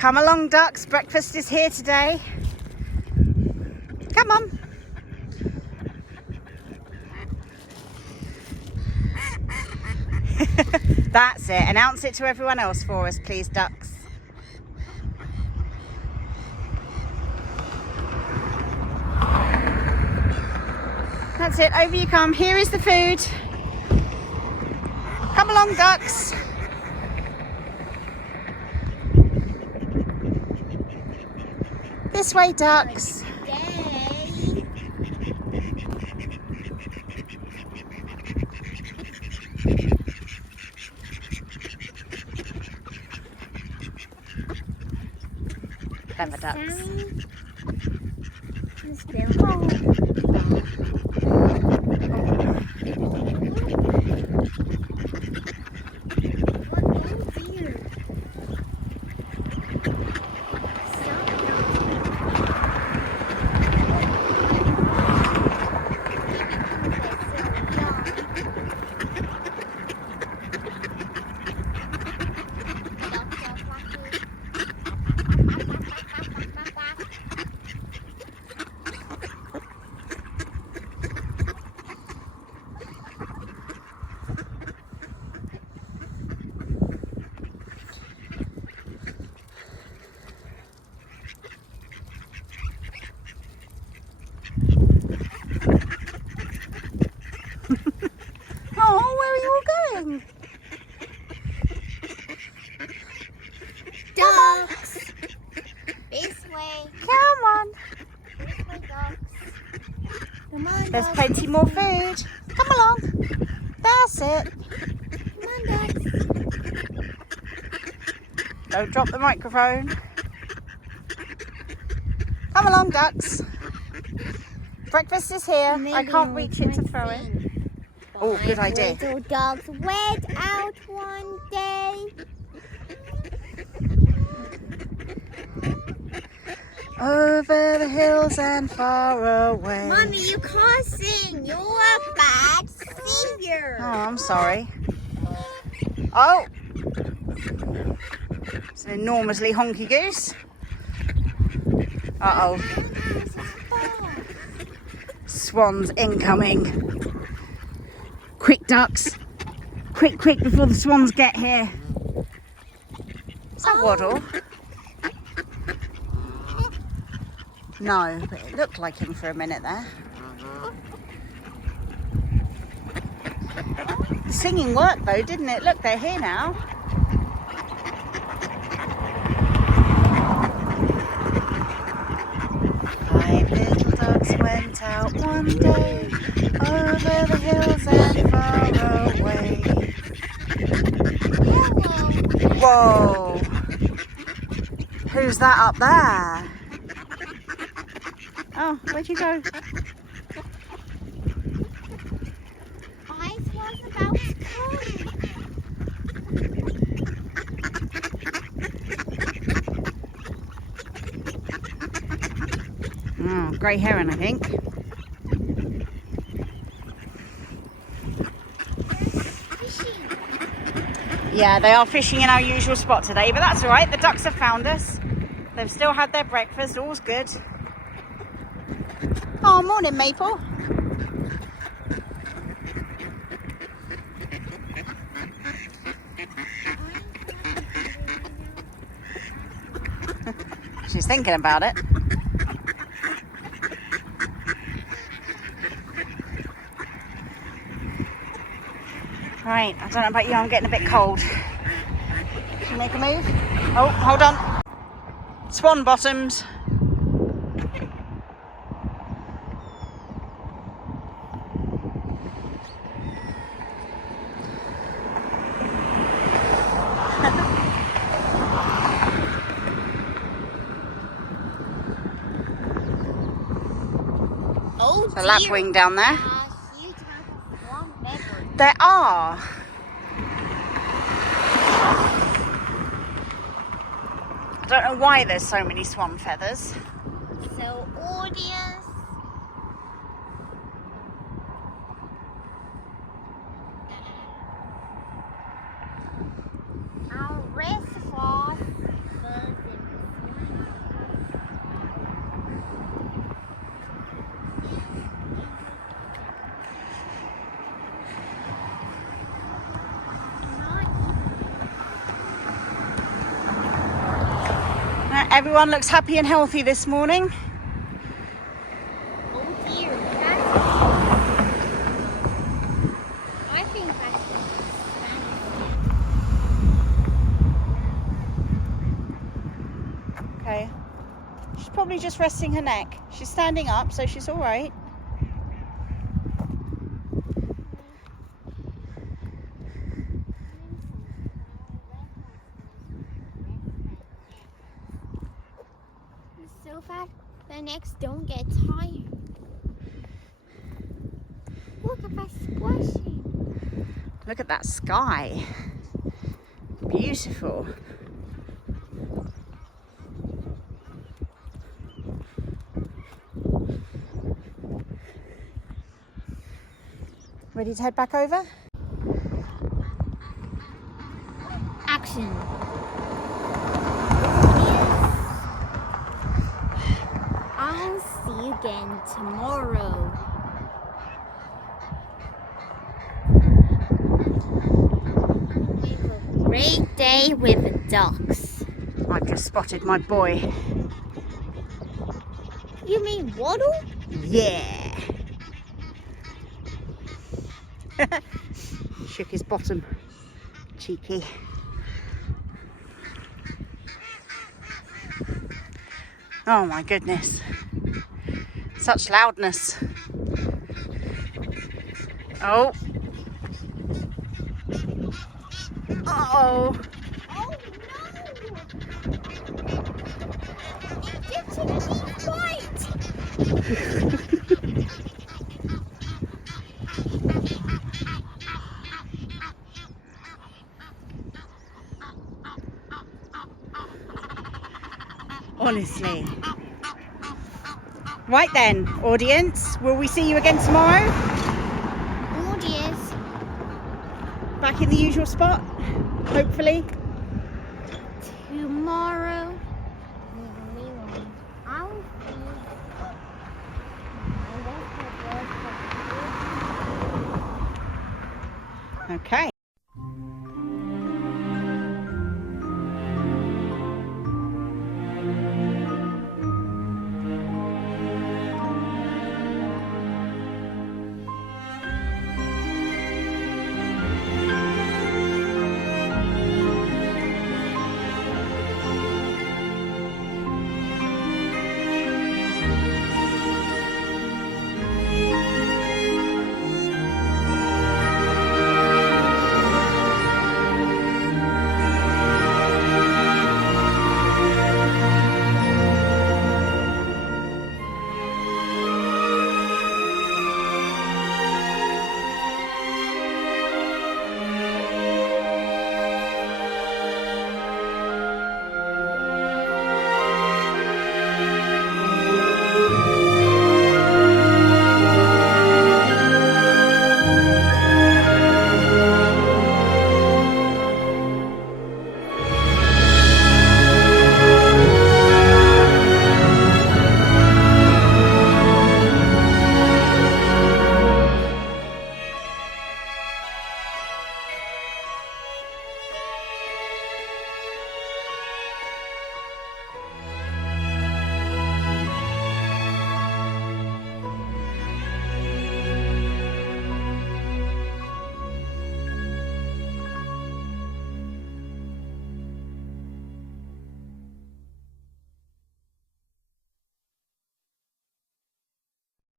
Come along, ducks. Breakfast is here today. Come on. That's it. Announce it to everyone else for us, please, ducks. That's it. Over you come. Here is the food. Come along, ducks. This way, ducks. Clever ducks. Oh, where are you all going? Ducks! This way. Come on. This way, ducks. Come on, There's ducks. plenty more food. Come along. That's it. Come on, ducks. Don't drop the microphone. Come along, ducks. Breakfast is here. I can't reach it to throw it. Oh, good idea. Little dogs went out one day. Over the hills and far away. Mommy, you can't sing. You're a bad singer. Oh, I'm sorry. Oh! It's an enormously honky goose. Uh-oh. Swans incoming. Quick, ducks. Quick, quick, before the swans get here. Is that Waddle? No, but it looked like him for a minute there. The singing worked though, didn't it? Look, they're here now. Five little ducks went out one day, over the hills and far away. Whoa! Who's that up there? Oh, where'd you go? I was about to come. Oh, grey heron, I think. Yeah, they are fishing in our usual spot today, but that's all right. The ducks have found us. They've still had their breakfast. All's good. Oh, morning, Maple. She's thinking about it. Right, I don't know about you, I'm getting a bit cold. Should we make a move? Oh, hold on. Swan bottoms. Oh, The lapwing down there. Huge amount of swan feathers. There are. I don't know why there's so many swan feathers. So, audience. Our reservoir goes in Everyone looks happy and healthy this morning. Oh dear, I think that's Okay. She's probably just resting her neck. She's standing up, so she's all right. so fast the necks don't get tired. Look at that squashing. Look at that sky. Beautiful. Ready to head back over? Action. I'll see you again tomorrow. We have a great day with the ducks. I've just spotted my boy. You mean Waddle? Yeah. Shook his bottom. Cheeky. Oh my goodness. Such loudness. Oh. Uh-oh. Oh no! It gets a deep bite! Honestly. Right then, audience, will we see you again tomorrow? Audience. Back in the usual spot, hopefully. Tomorrow. Okay.